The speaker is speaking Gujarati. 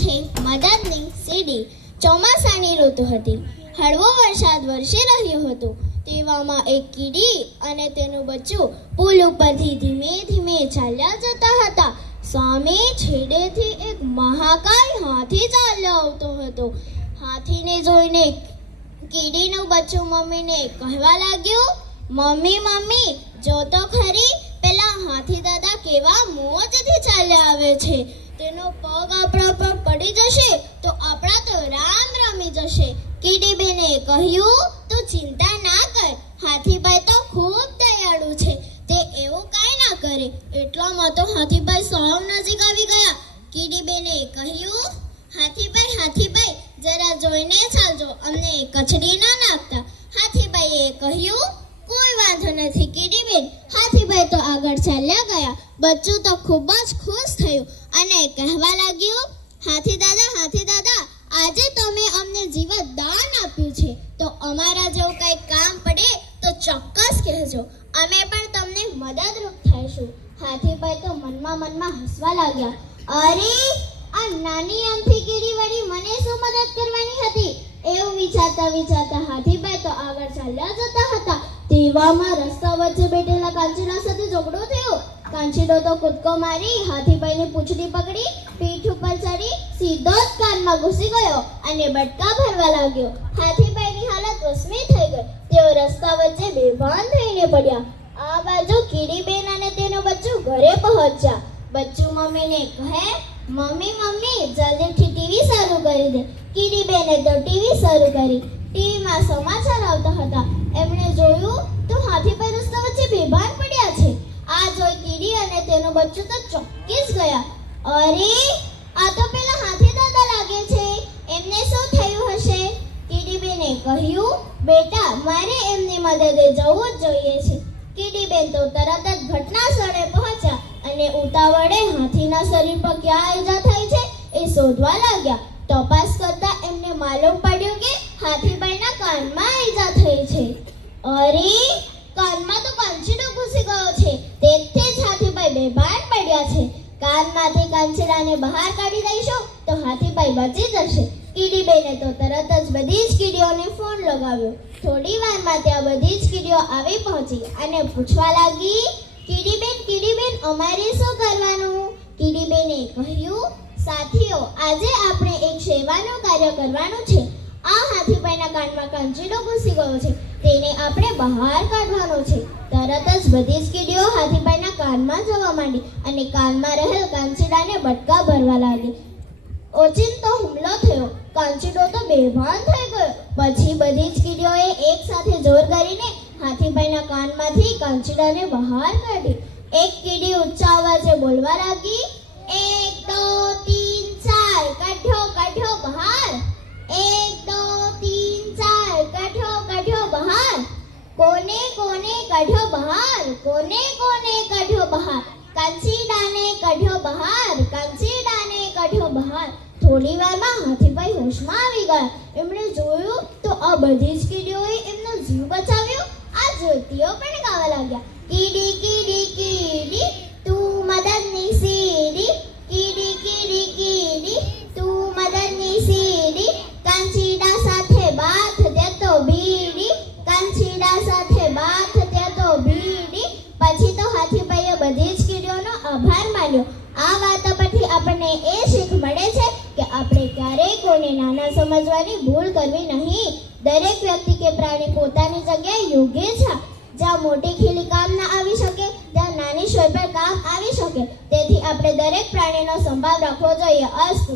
છે મદદની સીડી. ચોમાસાની ઋતુ હતી. હળવો વરસાદ વરસી રહ્યો હતો. તેવામાં એક કીડી અને તેનું બચ્ચું પુલ ઉપરથી ધીમે ધીમે ચાલ્યા જતા હતા. સામે છેડેથી એક મહાકાય હાથી ચાલ્યો આવતો હતો. હાથીને જોઈને કીડીનું બચ્ચું મમ્મીને કહેવા લાગ્યું, મમ્મી મમ્મી જો તો ખરી, પેલા હાથી દાદા કેવા મોજથી ચાલ્યા આવે છે. તેનો પગ આપણા પર પડી જશે તો આપણા તો રામ રમી જશે. કીડીબેને કહ્યું, તું ચિંતા ના કર, હાથીભાઈ તો ખૂબ દયાળુ છે, તે એવું કાંઈ ના કરે. એટલામાં તો હાથીભાઈ સાવ નજીક આવી ગયા. કીડીબેને કહ્યું, હાથીભાઈ જરા જોઈને ચાલજો, અમને કચડી ના નાખતા. હાથીભાઈએ કહ્યું, કોઈ વાંધો નથી કીડીબેન. હાથીભાઈ તો આગળ ચાલ્યા ગયા. બચ્ચું તો ખૂબ જ ખુશ થયું અને કહેવા લાગ્યું, હાથી દાદા આજે તમે અમને જીવત દાન આપ્યું છે, તો અમારા જેવું કંઈ કામ પડે તો ચોક્કસ કહેજો, અમે પણ તમને મદદરૂપ થઈશું. હાથીભાઈ તો મનમાં હસવા લાગ્યા. અરે આ નાની અમથી કીડી વળી મને શું મદદ કરવાની હતી, એવું વિચારતા હાથીભાઈ તો આગળ ચાલ્યા જતા હતા. તેવામાં રસ્તા વચ્ચે બેઠેલા કાંચીડા સાથે ઝઘડો થયો. કાંચીડો તો કૂદકો મારી હાથીભાઈની પૂંછડી પકડી પીઠ ઉપર ચડી સીધો જ કાનમાં ઘૂસી ગયો અને બટકા ભરવા લાગ્યો. હાથીભાઈની હાલત વસમી થઈ ગઈ. તેઓ રસ્તા વચ્ચે બેભાન થઈને પડ્યા. આ બાજુ કીડીબેન અને તેનું બચ્ચું ઘરે પહોંચ્યા. બચ્ચું મમ્મીને કહે, મમ્મી જલ્દીથી ટીવી શરૂ કરી દે. કીડીબેને તો ટીવી શરૂ કરી. ટીવીમાં સમાચાર આવતા હતા. એમણે જોયું તો હાથીભાઈ રસ્તા વચ્ચે બેભાન પડ્યા છે. આ જોઈ કીડી અને તેનું બચ્ચું તો ચોંકી જ ગયા. અરે આ તો પેલા હાથી દાદા લાગે છે, એમને શું થયું હશે? કીડીબેને કહ્યું, બેટા મારે એમની મદદે જવું જ જોઈએ છે. કીડીબેન તો તરત જ ઘટના સ્થળે પહોંચ્યા અને ઉતાવળે હાથીના શરીર પર ક્યાં ઈજા થઈ છે એ શોધવા લાગ્યા. તપાસ કરતા એમને માલુમ પડ્યું કે હાથીભાઈના કાનમાં ઈજા થઈ છે. અરે કાનમાં તો કાંચીડો ઘૂસી ગયો છે, તેથી જ હાથીભાઈ બેભાન પડ્યા છે. કાનમાંથી કાંચીડાને બહાર કાઢી દઈશું તો હાથીભાઈ બચી જશે. કીડીબેને તો તરત જ બધી જ કીડીઓને ફોન લગાવ્યો. થોડી વારમાં ત્યાં બધી જ કીડીઓ આવી પહોંચી અને પૂછવા લાગી, કીડીબેન અમારે શું કરવાનું? કીડીબેને કહ્યું, સાથીઓ આજે આપણે એક સેવાનું કાર્ય કરવાનું છે. આ હાથીભાઈના કાનમાં કાંચીડો ઘૂસી ગયો છે, તેને આપણે બહાર કાઢવાનો છે. તરત જ બધી જ કીડીઓ હાથીભાઈના કાનમાં જવા માંડી અને કાનમાં રહેલ કાંચીડાને બટકા ભરવા લાગી. ઓચિંતો હુમલો થયો. કાંચીડો તો બેભાન થઈ ગયો. પછી બધી જ કીડીઓએ એક સાથે જોર કરીને હાથીભાઈના કાનમાંથી કાંચીડાને બહાર કાઢી. એક કીડી ઊંચા અવાજે બોલવા લાગી, 1 2 3 4 કાઢો બહાર. 1 2 3 4 કાઢો બહાર. કોને કાઢો બહાર? કોને કાઢો બહાર? કાંચીડાને કાઢો બહાર. થોડી વારમાં હાથીભાઈ હોશમાં આવી ગયા. એમણે જોયું તો આ બધી જ કીડીઓએ એમનો જીવ બચાવ્યો. આ જોતીઓ પણ ગાવા લાગ્યા, કીડી તું મદદની સીડી. કીડી તું મદદની સીડી. કાંચીડા સાથે બાથ દે તો બીડી. પછી તો હાથીભાઈએ બધી જ કીડીઓનો આભાર માન્યો. આ વાતો પરથી આપણને એ શીખ મળે છે કે આપણે ક્યારેય કોઈને નાના સમજવાની ભૂલ કરવી નહીં. દરેક વ્યક્તિ કે પ્રાણી પોતાની જગ્યાએ યોગ્ય છે. જ્યાં મોટી ખીલી કામ ના આવી શકે ત્યાં નાની શોય પર કામ આવી શકે. તેથી આપણે દરેક પ્રાણીનો સંભાળ રાખવો જોઈએ. અસ્તુ.